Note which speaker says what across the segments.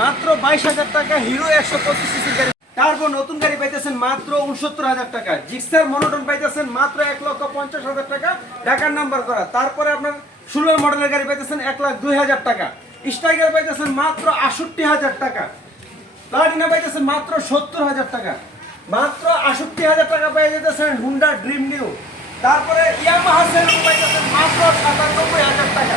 Speaker 1: মাত্র বাইশ হাজার টাকা, হিরো একশো পঁচিশ গাড়ি। টার্বো নতুন গাড়ি পাইতেছেন মাত্র উনসত্তর হাজার টাকা। জিক্সার মনোটন পাইতেছেন মাত্র এক লক্ষ পঞ্চাশ হাজার টাকা, ঢাকার নাম্বার করা। তারপরে আপনার ষোলো মডেলের গাড়ি পাইতেছেন এক লাখ দুই হাজার টাকা। স্ট্রাইকার পাইতেছেন মাত্র আষট্টি হাজার টাকা। প্লাটিনা পাইতেছেন মাত্র সত্তর হাজার টাকা। মাত্র আষট্টি হাজার টাকা পেয়ে যেতেছেন হুন্ডা ড্রিম নিউ। তারপরে ইয়ামাহা সেলফ পাইতেছেন মাত্র সাতানব্বই হাজার টাকা।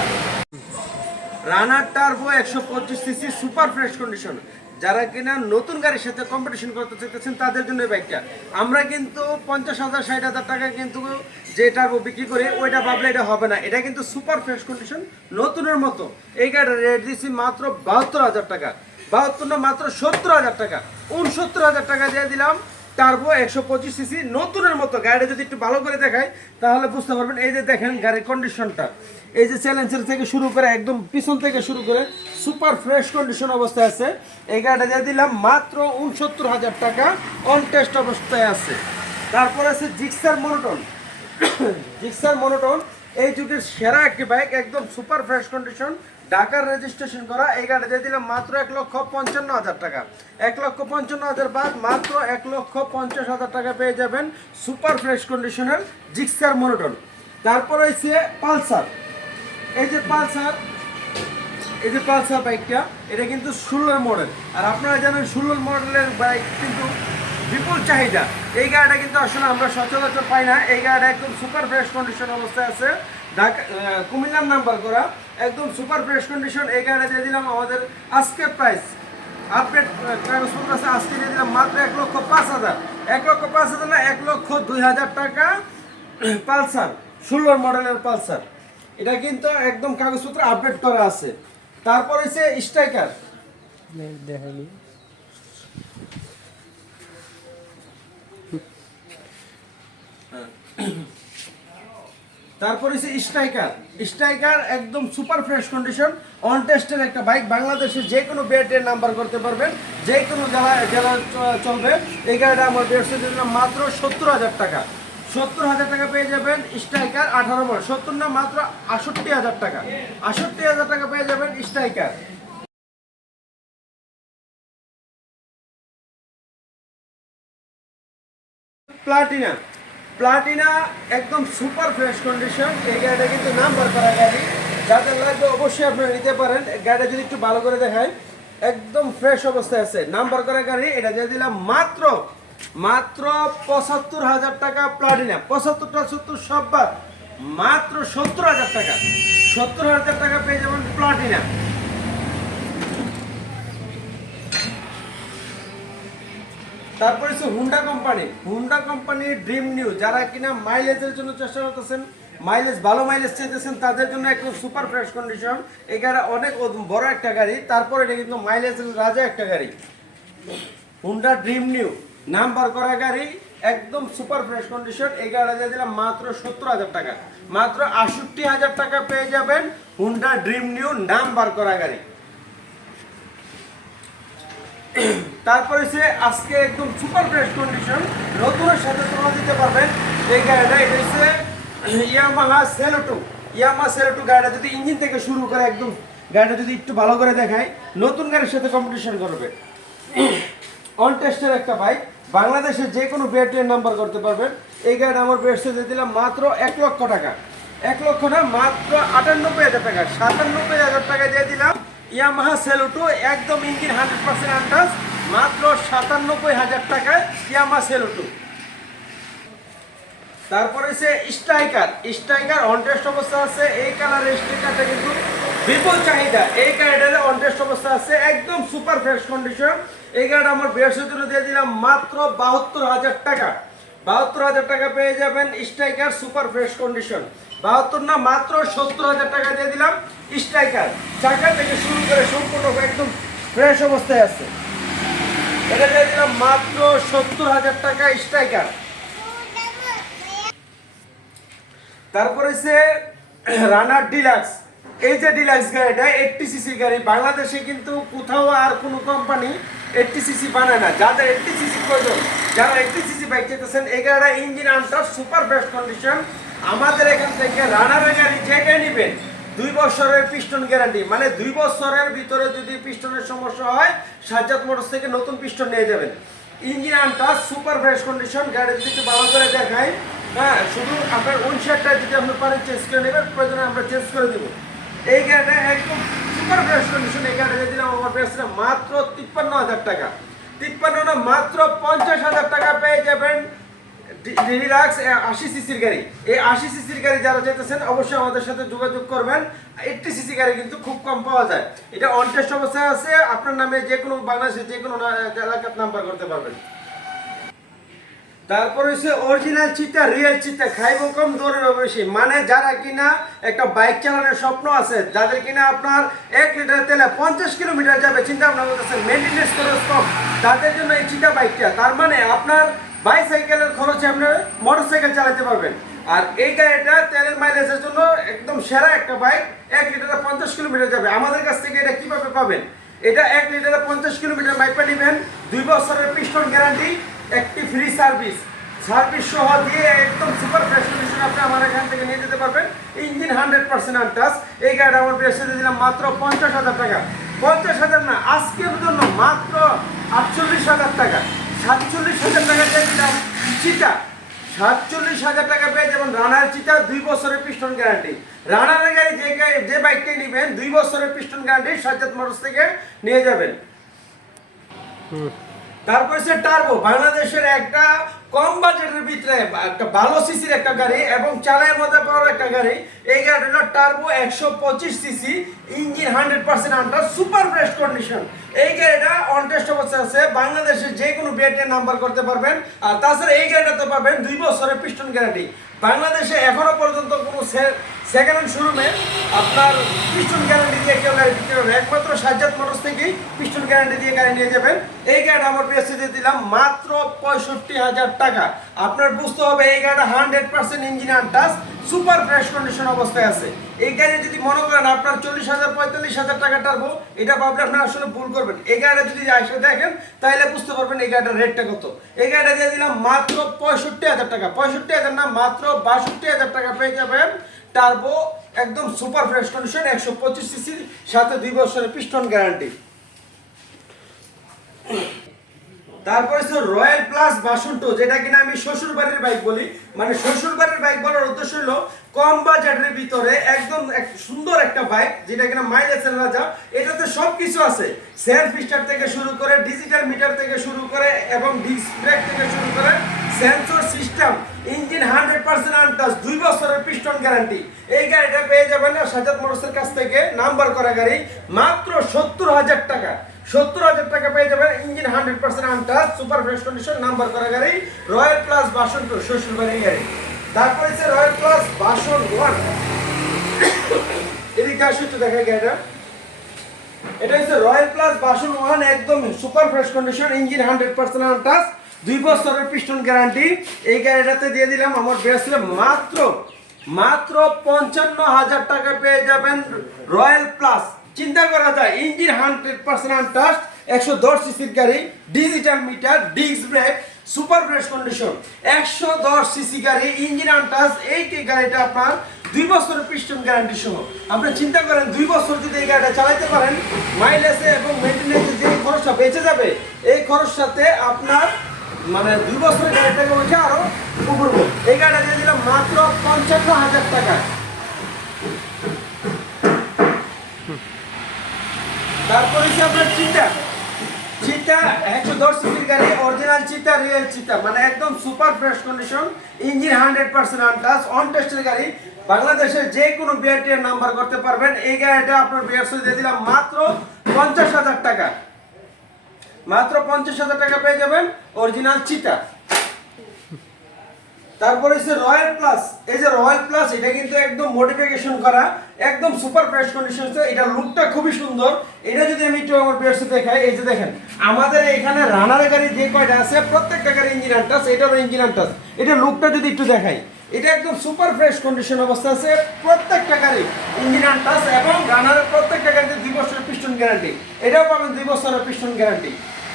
Speaker 1: রানার টার্বো একশো পঁচিশ সিসি সুপার ফ্রেশ কন্ডিশন যারা কিনা নতুন গাড়ির সাথে কম্পিটিশন করতে চাইতেছেন, তাদের জন্য বাইকটা আমরা কিন্তু পঞ্চাশ হাজার, ষাট হাজার টাকা কিন্তু যে টার্বো বিক্রি করে, ওইটা ভাবলে এটা হবে না। এটা কিন্তু সুপার ফ্রেশ কন্ডিশন নতুনের মতো। এই গাড়িটা রেট দিচ্ছি মাত্র বাহাত্তর হাজার টাকা। বাহাত্তর না, মাত্র সত্তর হাজার টাকা। উনসত্তর হাজার টাকা দিয়ে দিলাম টার্বো একশো পঁচিশ সিসি নতুনের মতো। গাড়িটা যদি একটু ভালো করে দেখায়, তাহলে বুঝতে পারবেন, এই যে দেখেন গাড়ির কন্ডিশনটা এই যে চ্যালেঞ্জের থেকে শুরু করে, একদম পিছন থেকে শুরু করে সুপার ফ্রেশ কন্ডিশন অবস্থায় আছে। এই গাড়িটা দিয়ে দিলাম মাত্র উনসত্তর হাজার টাকা অন টেস্ট অবস্থায় আছে। তারপর আছে জিক্সার মনোটন জিক্সার মনোটন এই যুগের সেরা একটি বাইক একদম সুপার ফ্রেশ কন্ডিশন ঢাকার রেজিস্ট্রেশন করা। এই গাড়ি দিয়ে দিলাম মাত্র এক লক্ষ পঞ্চান্ন হাজার টাকা। এক লক্ষ পঞ্চান্ন হাজার বাদ মাত্র এক লক্ষ পঞ্চাশ হাজার টাকা পেয়ে যাবেন সুপার ফ্রেশ কন্ডিশনের জিক্সার মনোটন তারপর হয়েছে পালসার এই যে পালসার, এই যে পালসার বাইকটা, এটা কিন্তু ষোলোর মডেল আর আপনারা জানেন ষোলোর মডেলের বাইক কিন্তু বিপুল চাহিদা। এই গাড়িটা কিন্তু আসলে আমরা সচরাচর পাই না। এই গাড়িটা একদম সুপার ফ্রেশ কন্ডিশন অবস্থায় আছে। ঢাকা কুমিল্লার নাম্বার করা। একদম সুপার ফ্রেশ কন্ডিশন এই গাড়িটা দিয়ে দিলাম আমাদের আজকের প্রাইস আপডেট ট্রান্সপোর্ট আছে। আজকে দিয়ে দিলাম মাত্র এক লক্ষ পাঁচ হাজার। এক লক্ষ পাঁচ হাজার না, এক লক্ষ দুই হাজার টাকা। পালসার, ষোলোর মডেলের পালসার। এটা কিন্তু একদম কাগজপত্র আপডেট করা আছে। তারপর হচ্ছে স্ট্রাইকার।
Speaker 2: দেখালি
Speaker 1: তারপর হচ্ছে স্ট্রাইকার। স্ট্রাইকার একদম সুপার ফ্রেশ কন্ডিশন অন টেস্টের একটা বাইক। বাংলাদেশের যে কোনো বেটের নাম্বার করতে পারবেন। যে কোনো জেলা জেলা চলবে। এই গাড়িটা আমার জন্য মাত্র সত্তর হাজার টাকা। সত্তর হাজার টাকা পেয়ে যাবেন স্ট্রাইকার আঠারো মডেল। সত্তর না, মাত্র আষট্টি হাজার টাকা। আষট্টি হাজার টাকা পেয়ে যাবেন স্ট্রাইকার। প্লাটিনা। প্লাটিনা একদম সুপার ফ্রেশ কন্ডিশন। এই গাড়িটা কিন্তু নাম্বার করা গাড়ি। যাদের লাগবে অবশ্যই আপনারা নিতে পারেন। গাড়িটা যদি একটু ভালো করে দেখায় একদম ফ্রেশ অবস্থায় আছে। নাম্বার করা গাড়ি, এটা দিয়ে দিলাম মাত্র মাত্র পঁচাত্তর হাজার টাকা প্লাটিনা পঁচাত্তরটা সত্তর সববার, মাত্র সত্তর হাজার টাকা। সত্তর হাজার টাকা পেয়ে যাবেন প্লাটিনা তারপরে হচ্ছে Honda company Honda company dream new যারা কিনা মাইলেজের জন্য চেষ্টা করতেছেন মাইলেজ ভালো মাইলেজ চাইতেছেন, তাদের জন্য একদম সুপার ফ্রেশ কন্ডিশন এই গাড়ি অনেক বড় একটা গাড়ি, তারপর এটা কিন্তু মাইলেজের রাজা একটা গাড়ি। হুন্ডা ড্রিম নিউ নাম্বার করা গাড়ি একদম সুপার ফ্রেশ কন্ডিশন। এই গাড়ি দিলাম মাত্র সত্তর হাজার টাকা। মাত্র আষট্টি হাজার টাকা পেয়ে যাবেন হুন্ডা ড্রিম নিউ নাম্বার করা গাড়ি। তারপরে সে আজকে একদম সুপার ফ্রেশ কন্ডিশন। নতুনের সাথে তোমরা দিতে পারবেন। এই গাড়িটা এটা হচ্ছে ইয়ামাহা সেলোটু ইয়ামাহা সেলোটু গাড়িটা যদি ইঞ্জিন থেকে শুরু করে একদম গাড়িটা যদি একটু ভালো করে দেখায়, নতুন গাড়ির সাথে কম্পিটিশন করবে। অন টেস্টের একটা বাইক বাংলাদেশের যে কোনো বিআরটিএর নাম্বার করতে পারবেন। এই গাড়িটা আমার বেসে দিয়ে দিলাম মাত্র এক লক্ষ টাকা। এক লক্ষ না, মাত্র আটানব্বই হাজার টাকা সাতানব্বই হাজার টাকা দিয়ে দিলাম ইয়ামাহা সেলুটু একদম ইঞ্জিন হান্ড্রেড পার্সেন্ট আন্টাস মাত্র সাতানব্বই হাজার টাকায় ইয়ামাহা সেলুটু তারপরে সে স্ট্রাইকার স্ট্রাইকার অনটেস্ট অবস্থা আছে, এই কালারের স্ট্রাইকারটা কিন্তু বিপুল চাহিদা। এই গাড়িটাতে অনটেস্ট অবস্থা আছে, একদম সুপার ফ্রেশ কন্ডিশন এই গাড়িটা আমার জন্য দিয়ে দিলাম মাত্র বাহাত্তর হাজার টাকা। বাহাত্তর হাজার টাকা পেয়ে যাবেন স্ট্রাইকার সুপার ফ্রেশ কন্ডিশন বাহাত্তর না, মাত্র সত্তর হাজার টাকা দিয়ে দিলাম স্ট্রাইকার চাকা থেকে শুরু করে সম্পূর্ণ একদম ফ্রেশ অবস্থায় আছে। এটা দিয়ে দিলাম মাত্র সত্তর হাজার টাকা স্ট্রাইকার তারপরে সে রানার ডিলাক্স এই যে ডিলাক্স গাড়িটা এইটটি সিসি গাড়ি, বাংলাদেশে কিন্তু কোথাও আর কোনো কোম্পানি এইটটি সিসি বানায় না। যাদের এইটটি সিসি প্রয়োজন, যারা এইটটি সিসি বাইক চাইতেছেন, এই গাড়িটা ইঞ্জিন আনটার সুপার বেস্ট কন্ডিশন আমাদের এখান থেকে রানারের গাড়ি যেটা নেবেন, দুই বছরের পিস্টন গ্যারান্টি মানে দুই বছরের ভিতরে যদি পিস্টনের সমস্যা হয়, সাজ্জাদ মোটরস থেকে নতুন পিস্টন নিয়ে যাবেন। Engine untouched super fresh condition গাড়ি যদি একটু ভালো করে দেখাই। হ্যাঁ শুধু আপনার উইন্ডশারটা যদি আপনি পারেন চেঞ্জ করে নেবেন, প্রয়োজনে আমরা চেঞ্জ করে দেবো। এই গাড়িটা একদম সুপার ফ্রেশ কন্ডিশন এই গাড়িটা দিলাম আমার পেয়েছিলাম মাত্র তিপ্পান্ন হাজার টাকা। তিপ্পান্ন মাত্র পঞ্চাশ হাজার টাকা পেয়ে যাবেন ডিলাক্স আশি সিসির গাড়ি। এই আশি সিসির গাড়ি যারা যেতেছেন, অবশ্যই আমাদের সাথে যোগাযোগ করবেন। এইটটি সিসি গাড়ি কিন্তু খুব কম পাওয়া যায়। এটা অন টেস্ট অবস্থায় আছে, আপনার নামে যে কোনো বাংলাদেশে যে কোনো এলাকার নাম্বার করতে পারবেন। তারপর হচ্ছে অরিজিনাল চিতা রিয়েল চিতা খাইব কম দৌড়ের বেশি। মানে যারা কিনা একটা বাইক চালানোর স্বপ্ন আছে, যাদের কিনা আপনার এক লিটার তেলে পঞ্চাশ কিলোমিটার যাবে চিন্তা ভাবনা করতেছেন মেনটেনেন্স খরচ কম। তাদের জন্য এই চিতা বাইকটা তার মানে আপনার বাইসাইকেলের খরচে আপনার মোটর সাইকেল চালাতে পারবেন। আর এই গাড়িটা তেলের মাইলেজের জন্য একদম সেরা একটা বাইক এক লিটারে পঞ্চাশ কিলোমিটার যাবে। আমাদের কাছ থেকে এটা কীভাবে পাবেন? এটা এক লিটারে পঞ্চাশ কিলোমিটার মাইপা নেবেন। দুই বছরের পিস্টন গ্যারান্টি একটি ফ্রি সার্ভিস সার্ভিস সহ দিয়ে একদম সুপার ফ্রেশ আপনি আমার এখান থেকে নিয়ে যেতে পারবেন। ইঞ্জিন হান্ড্রেড পার্সেন্ট আনটাস এই গাড়িটা আমার বেসে দিলাম মাত্র পঞ্চাশ হাজার টাকা। পঞ্চাশ হাজার না, আজকের জন্য মাত্র আটচল্লিশ হাজার টাকা। সাতচল্লিশ হাজার টাকা দিয়ে দিলাম চিটা। সাতচল্লিশ হাজার টাকা পেয়ে যাবেন রানার চিটা, দুই বছরের পিস্টন গ্যারান্টি রানারের গাড়ি যে গাড়ি, যে বাইকটাই নেবেন, দুই বছরের পিস্টন গ্যারান্টি সাজ্জাদ মোটরস থেকে নিয়ে যাবেন। তারপর সে টার্বো, বাংলাদেশের একটা কম বাজেটের ভিতরে একটা ভালো সিসির একটা গাড়ি এবং চালায়ের মধ্যে পাওয়ার একটা গাড়ি। এই গাড়িটা টার্বো একশো পঁচিশ CC, engine hundred percent under super fresh condition এই গাড়িটা অন টেস্ট অবস্থায় আছে, বাংলাদেশের যে কোনো বিআরটি নাম্বার করতে পারবেন। আর তাছাড়া এই গাড়িটাতে পাবেন দুই বছরের পিস্টন গ্যারান্টি বাংলাদেশে এখনও পর্যন্ত কোনো সেকেন্ড হ্যান্ড শোরুমে আপনার পিস্টন গ্যারান্টি দিয়ে কেউ গাড়ি বিক্রি করবে একমাত্র সাজ্জাদ মোটরস থেকেই পিস্টন গ্যারান্টি দিয়ে গাড়ি নিয়ে যাবেন। এই গাড়িটা আমার পিএসসিতে দিলাম মাত্র পঁয়ষট্টি হাজার টাকা। আপনার বুঝতে হবে, এই গাড়িটা hundred percent engine untouched super fresh condition অবস্থায় আছে। এই গাড়ি যদি মনে করেন আপনার চল্লিশ হাজার, পঁয়তাল্লিশ হাজার টাকা টারবো এটা ভাবলে আপনার আসলে ভুল করবেন। এই গাড়িটা যদি আসে দেখেন তাহলে বুঝতে পারবেন এই গাড়িটার রেটটা কত। এই গাড়িটা দিয়ে দিলাম মাত্র পঁয়ষট্টি হাজার টাকা। পঁয়ষট্টি হাজার না, মাত্র বাষট্টি হাজার টাকা পেয়ে যাবেন টার্বো একদম সুপার ফ্রেশ কন্ডিশন একশো পঁচিশ সিসির সাথে দুই বছরের পিস্টন গ্যারান্টি তারপরে হচ্ছে রয়্যাল প্লাস বাসন্টো যেটা কিনা আমি শ্বশুর বাড়ির বাইক বলি। মানে শ্বশুর বাড়ির বাইক বলার উদ্দেশ্য হলো কম বাজেটের ভিতরে একদম এক সুন্দর একটা বাইক যেটা কিনা মাইলেজের রাজা। এটাতে সব কিছু আছে। সেলফ স্টার্ট থেকে শুরু করে ডিজিটাল মিটার থেকে শুরু করে, এবং ডিস্ক থেকে শুরু করে sensor system, engine hundred percent untouched দুই বছরের পিস্টন গ্যারান্টি এই গাড়িটা পেয়ে যাবেন সাজাদ মোটরসের কাছ থেকে, নাম্বার করা গাড়ি মাত্র সত্তর হাজার টাকা। সত্তর হাজার টাকা পেয়ে যাবেন engine hundred percent untouched super fresh condition number করা গাড়ি, রয়্যাল প্লাস বাসন টু শ্বশুর বাড়ির গাড়ি। তারপরে হচ্ছে রয়্যাল প্লাস বাসন ওয়ান। এদিকে আসো একটু দেখা গাড়িটা। এটা হচ্ছে রয়্যাল প্লাস বাসন ওয়ান, একদম super fresh condition engine hundred percent touch দুই বছরের পিস্টন গ্যারান্টি এই গাড়িটাতে দিয়ে দিলাম, আমার বেসলে মাত্র মাত্র পঞ্চান্ন হাজার টাকা পেয়ে যাবেন রয়্যাল প্লাস চিন্তা করা যায়, ইঞ্জিন হান্ড্রেড পার্সেন্ট টাচ একশো দশ সিসির গাড়ি digital meter disc brake super fresh condition একশো দশ সিসি গাড়ি, ইঞ্জিন আনটাস এই গাড়িটা আপনার দুই বছরের পিস্টন গ্যারান্টি সহ। আপনি চিন্তা করেন, দুই বছর যদি এই গাড়িটা চালাতে পারেন মাইলেজে এবং মেনটেন্যান্সে যে খরচটা বেঁচে যাবে, এই খরচ সাথে আপনার মানে দুই বছরের গাড়িটাকে বলছে আরও উপরব এই গাড়িটা দিয়ে দিলাম মাত্র পঞ্চান্ন হাজার টাকা। তারপরে হচ্ছে আপনার চিন্তা চিতা একশো দশ সিসির গাড়ি অরিজিনাল চিতা রিয়েল চিতা মানে একদম super fresh condition engine hundred percent untouched on টেস্টের গাড়ি। বাংলাদেশের যে কোনো বিআরটির নাম্বার করতে পারবেন। এই গাড়িটা আপনার বিআরসি দিয়ে দিলাম মাত্র পঞ্চাশ হাজার টাকা। মাত্র পঞ্চাশ হাজার টাকা পেয়ে যাবেন অরিজিনাল চিতা তারপরে হচ্ছে রয়্যাল প্লাস এই যে রয়্যাল প্লাস এটা কিন্তু একদম মডিফিকেশন করা, একদম সুপার ফ্রেশ কন্ডিশন এটা লুকটা খুবই সুন্দর। এটা যদি আমি একটু আমার বেরসে দেখাই, এই যে দেখেন, আমাদের এখানে রানার গাড়ি যে কয়টা আছে, প্রত্যেকটা গাড়ি ইঞ্জিন আনটাস এটারও ইঞ্জিন আনটাস এটা লুকটা যদি একটু দেখাই, এটা একদম সুপার ফ্রেশ কন্ডিশন অবস্থা আছে, প্রত্যেকটা গাড়ি ইঞ্জিন আনটাস এবং রানারের প্রত্যেকটা গাড়িতে দুই বছরের পিস্টন গ্যারান্টি এটাও পাবেন দুই বছরের পিস্টন গ্যারান্টি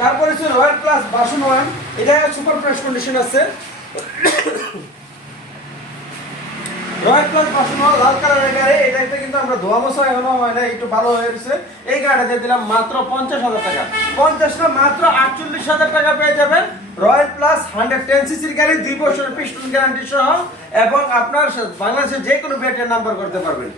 Speaker 1: তারপরে হচ্ছে রয়্যাল প্লাস বাসন ওয়ান এটা সুপার ফ্রেশ কন্ডিশন আছে। রয়্যাল প্লাস বাসন ওয়ান লাল কালারের গাড়ি। এটাতে কিন্তু আমরা ধোয়া মশা এখনও হয় না একটু ভালো হয়ে গেছে। এই গাড়িটা দিয়ে দিলাম মাত্র পঞ্চাশ হাজার টাকা। পঞ্চাশটা মাত্র আটচল্লিশ হাজার টাকা পেয়ে যাবেন রয়্যাল প্লাস হান্ড্রেড টেন সিসির গাড়ি, দুই বছরের পিস্টন গ্যারান্টি সহ, এবং আপনার বাংলাদেশের যে কোনো ব্যাটের নাম্বার করতে পারবেন।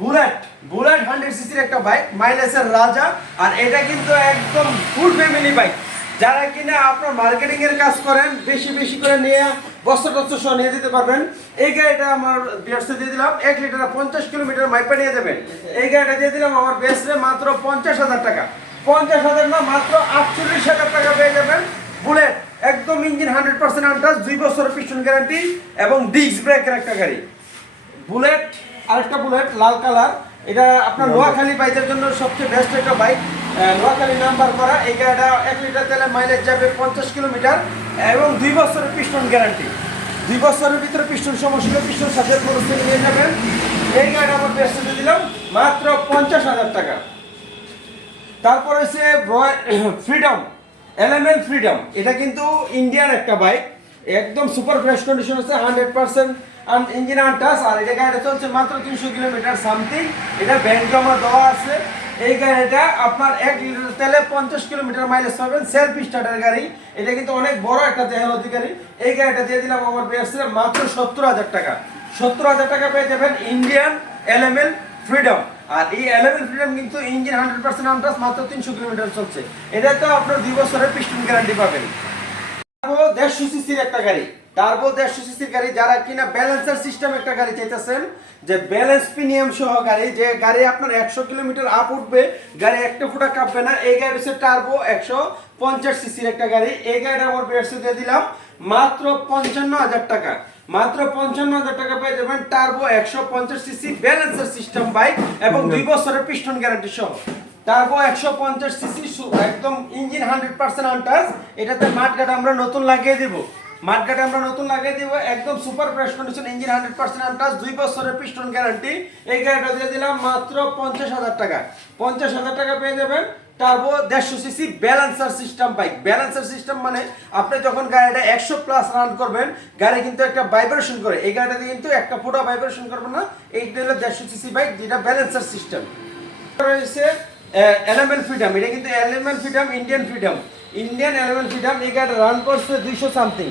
Speaker 1: বুলেট বুলেট হান্ড্রেড সিসির একটা বাইক মাইলেজের রাজা, আর এটা কিন্তু একদম ফুল ফ্যামিলি বাইক যারা কিনা আপনার মার্কেটিং এর কাজ করেন, বেশি বেশি করে নিয়ে, বস্ত্র টস্ত্র সহ নিয়ে যেতে পারবেন। এই গাড়িটা আমার বিয়ার্সে দিয়ে দিলাম, এক লিটার পঞ্চাশ কিলোমিটার মাইপা নিয়ে যাবেন। এই গাড়িটা দিয়ে দিলাম আমার বেসরে মাত্র পঞ্চাশ হাজার টাকা। পঞ্চাশ হাজার না, মাত্র আটচল্লিশ হাজার টাকা পেয়ে যাবেন। বুলেট, একদম ইঞ্জিন হান্ড্রেড পার্সেন্ট আন্টাস দুই বছর পিস্টন গ্যারান্টি এবং ডিস্ক ব্রেকের একটা গাড়ি। বুলেট আরেকটা বুলেট লাল কালার এটা আপনার নোয়াখালী বাইকের জন্য সবচেয়ে বেস্ট একটা বাইক নোয়াখালী নাম্বার করা। এই গাড়িটা এক লিটার তেলে মাইলেজ যাবে পঞ্চাশ কিলোমিটার এবং দুই বছরের পিস্টন গ্যারান্টি দুই বছরের ভিতরে পিস্টন সমস্যা পিস্টন সাথে খরচ নিয়ে যাবেন এই গাড়িটা আমার বেস্টে দিলাম মাত্র পঞ্চাশ হাজার টাকা। তারপর হচ্ছে ফ্রিডম এলএমএল ফ্রিডম এটা কিন্তু ইন্ডিয়ান একটা বাইক একদম সুপার ফ্রেশ কন্ডিশন আছে হান্ড্রেড পার্সেন্ট ইঞ্জিন আনটাস আর এটা গাড়িটা চলছে মাত্র তিনশো কিলোমিটার সামথিং এটা ব্যাংক জমা দেওয়া আছে। এই গাড়িটা আপনার এক লিটার তেলে পঞ্চাশ কিলোমিটার মাইলেজ পাবেন। সেলফ স্টার্টার গাড়ি। এটা কিন্তু অনেক বড় একটা দেহের অধিকারী এই গাড়িটা দিয়ে দিলাম আমার বেসে মাত্র সত্তর হাজার টাকা। সত্তর হাজার টাকা পেয়ে যাবেন ইন্ডিয়ান এলএমএল ফ্রিডম আর এই এলেভেন ফ্রিডম কিন্তু ইঞ্জিন হান্ড্রেড পার্সেন্ট আমটাস মাত্র তিনশো কিলোমিটার চলছে। এটা তো আপনার দুই বছরের পিস্টন গ্যারান্টি পাবেন। দেড়শো সিসির একটা গাড়ি। টার্বো দেড়শো সিসির গাড়ি, যারা কিনা ব্যালেন্সার সিস্টেম একটা গাড়ি চাইতেছেন, যে ব্যালেন্স প্রিমিয়াম সহ গাড়ি, যে গাড়ি আপনার একশো কিলোমিটার আপ উঠবে, গাড়ি একটা ফুটা কাঁপবে না, এই গাড়ি হচ্ছে টার্বো একশো পঞ্চাশ সিসির একটা গাড়ি। এই গাড়িটা আমার বেরসে দিয়ে দিলাম, মাত্র পঞ্চান্ন হাজার টাকা। মাত্র পঞ্চান্ন হাজার টাকা পেয়ে যাবেন টার্বো একশো পঞ্চাশ সিসি ব্যালেন্সার সিস্টেম বাইক এবং দুই বছরের পিস্টন গ্যারান্টি সহ। টার্বো একশো পঞ্চাশ সিসি একদম ইঞ্জিন হান্ড্রেড পার্সেন্ট আনটাস এটাতে মাঠঘাট আমরা নতুন লাগিয়ে দিব। মাঠঘাট আমরা নতুন লাগিয়ে দিব একদম super fresh condition engine hundred percent untouched দুই বছরের পিস্টন গ্যারান্টি এই গাড়িটা দিয়ে দিলাম মাত্র পঞ্চাশ হাজার টাকা। পঞ্চাশ হাজার টাকা পেয়ে যাবেন টার্বো দেড়শো CC balancer system bike balancer system মানে আপনি যখন গাড়িটা একশো প্লাস রান করবেন, গাড়ি কিন্তু একটা ভাইব্রেশন করে। এই গাড়িটাতে কিন্তু একটা ফোটা ভাইব্রেশন করবে না। এইটা হলো দেড়শো সিসি বাইক যেটা ব্যালেন্সার সিস্টেম রয়েছে এলিমেন্ট ফ্রিডম এটা কিন্তু element Freedom Indian Freedom Indian element Freedom এই গাড়ি রান করছে দুইশো সামথিং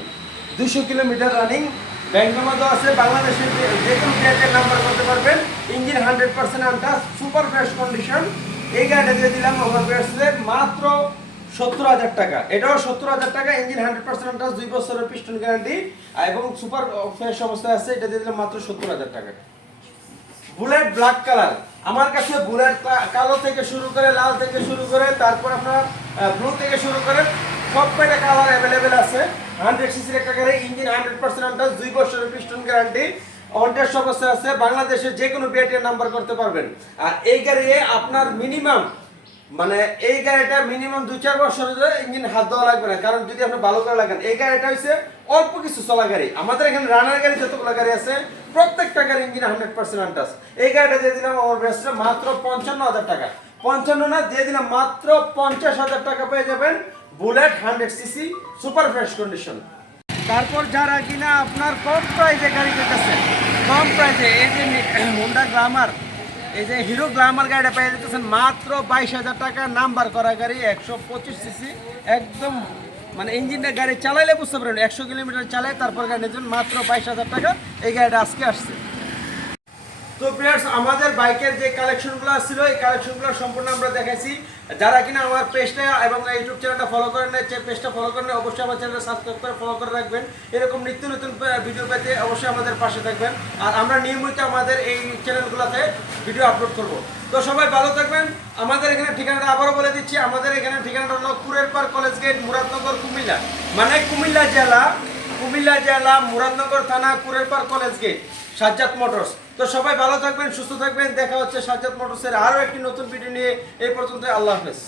Speaker 1: দুইশো কিলোমিটার রানিং ব্যাংকের মধ্যে আছে বাংলাদেশের যে কোনো ব্র্যান্ডের নাম্বার করতে পারবেন। Engine hundred percent untouched super fresh condition এই গাড়িটা দিয়ে দিলাম আমার বেসে মাত্র সত্তর হাজার টাকা। এটাও সত্তর হাজার টাকা ইঞ্জিন হান্ড্রেড পার্সেন্ট আনটাস দুই বছরের পিস্টন গ্যারান্টি এবং সুপার ফ্রেশ অবস্থায় আছে, এটা দিয়ে দিলাম মাত্র সত্তর হাজার টাকা। বুলেট ব্ল্যাক কালার আমার কাছে বুলেট কালো থেকে শুরু করে, লাল থেকে শুরু করে, তারপর আপনার ব্লু থেকে শুরু করে সব কয়টা কালার অ্যাভেলেবেল আছে। হান্ড্রেড সিসির একটা গাড়ি ইঞ্জিন হান্ড্রেড পার্সেন্ট আন্টাস দুই বছরের পিস্টন গ্যারান্টি অনটেস্ট অবস্থায় আছে। বাংলাদেশের যে কোনো বিআইটির নাম্বার করতে পারবেন। আর এই গাড়ি আপনার মিনিমাম মানে এই গাড়িটা মিনিমাম দুই চার বছর ইঞ্জিন হাত দেওয়া লাগবে না। কারণ যদি আপনি ভালো করে লাগান, এই গাড়িটা হচ্ছে অল্প কিছু চলা গাড়ি। আমাদের এখানে রানার গাড়ি যতগুলো গাড়ি আছে, প্রত্যেকটা গাড়ি ইঞ্জিন হান্ড্রেড পার্সেন্ট আন্টাস এই গাড়িটা দিয়ে দিলাম আমার বেস্টে মাত্র পঞ্চান্ন হাজার টাকা। পঞ্চান্ন না, দিয়ে দিলাম মাত্র পঞ্চাশ হাজার টাকা পেয়ে যাবেন Bullet hundred CC, super fresh condition. তারপর যারা কিনা আপনার কম প্রাইসে গাড়ি পেতেছে কম প্রাইসে এই যে হোন্ডা গ্লামার এই যে হিরো গ্লামার গাড়িটা পেয়ে যেতেছেন মাত্র বাইশ হাজার টাকা নাম্বার করা গাড়ি, একশো পঁচিশ সিসি, একদম মানে ইঞ্জিনটা গাড়ি চালাইলে বুঝতে পারবেন, একশো কিলোমিটার চালায় তারপর গাড়ি নিয়েছেন মাত্র বাইশ হাজার টাকা। এই গাড়িটা আজকে আসছে। তো প্লেয়ার্স আমাদের বাইকের যে কালেকশনগুলো ছিল, এই কালেকশনগুলো সম্পূর্ণ আমরা দেখাইছি। যারা কিনা আমার পেজটা এবং ইউটিউব চ্যানেলটা ফলো করেন না পেজটা ফলো করেন অবশ্যই আমার চ্যানেলটা সাবস্ক্রাইব করে ফলো করে রাখবেন। এরকম নিত্য নতুন ভিডিও পেতে অবশ্যই আমাদের পাশে থাকবেন। আর আমরা নিয়মিত আমাদের এই চ্যানেলগুলোতে ভিডিও আপলোড করব। তো সবাই ভালো থাকবেন। আমাদের এখানে ঠিকানাটা আবারও বলে দিচ্ছি। আমাদের এখানে ঠিকানাটা হলো কুরের পার কলেজ গেট, মুরাদনগর, কুমিল্লা। মানে কুমিল্লা জেলা কুমিল্লা জেলা, মুরাদনগর থানা Kurer Par college gate, Sajjad Motors. তো সবাই ভালো থাকবেন, সুস্থ থাকবেন। দেখা হচ্ছে সাজ্জাদ মোটরসের আরও একটি নতুন ভিডিও নিয়ে। এই পর্যন্ত আল্লাহ হাফেজ।